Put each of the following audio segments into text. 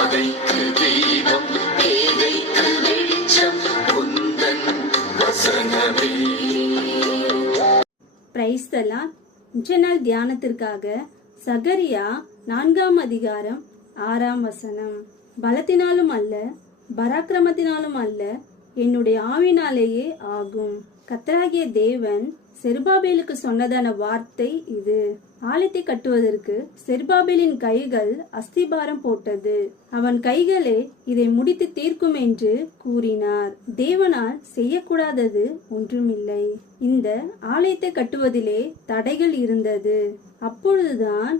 பாதைக்கு தீபம், பேதைக்கு வெளிச்சம், உந்தன் வசனமே. Praise the Lord. இன்றைய நாள் தியானத்திற்காக சகரியா 4:6 பலத்தினாலும் அல்ல பராக்கிரமத்தினாலும் அல்ல என்னுடைய ஆவினாலேயே ஆகும். கர்த்தராகிய தேவன் செருபாபேலுக்கு சொன்னதான வார்த்தை இது. ஆலயத்தை கட்டுவதற்கு செருபாபேலின் கைகள் அஸ்திபாரம் போட்டது. அவன் கைகளே இதை முடித்து தீர்க்கும் என்று கூறினார். தேவனால் செய்யக்கூடாதது ஒன்றுமில்லை. இந்த ஆலயத்தை கட்டுவதிலே தடைகள் இருந்தது. அப்பொழுதுதான்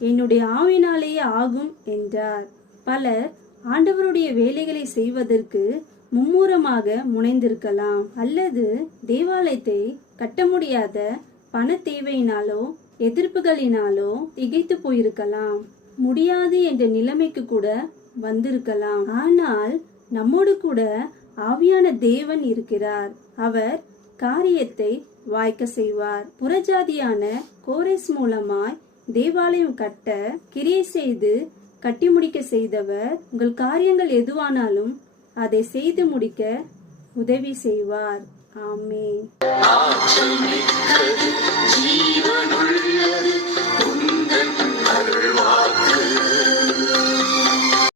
என்னுடைய ஆவினாலேயே ஆகும் என்றார். பலர் ஆண்டவருடைய வேலைகளை செய்வதற்கு மும்முரமாக முனைந்திருக்கலாம், அல்லது தேவாலயத்தை கட்ட முடியாத பண தேவையினாலோ எதிர்ப்புகளினாலோ திகைத்து போயிருக்கலாம், முடியாது என்ற நிலைமைக்கு கூட வந்திருக்கலாம். ஆனால் நம்மோடு கூட ஆவியான தேவன் இருக்கிறார். அவர் காரியத்தை வாய்க்க செய்வார். புறஜாதியான கோரேஸ் மூலமாய் தேவாலயம் கட்ட கிரியை செய்து கட்டி முடிக்க செய்தவர் உங்கள் காரியங்கள் எதுவானாலும் அதை செய்து முடிக்க உதவி செய்வார். ஆமென்.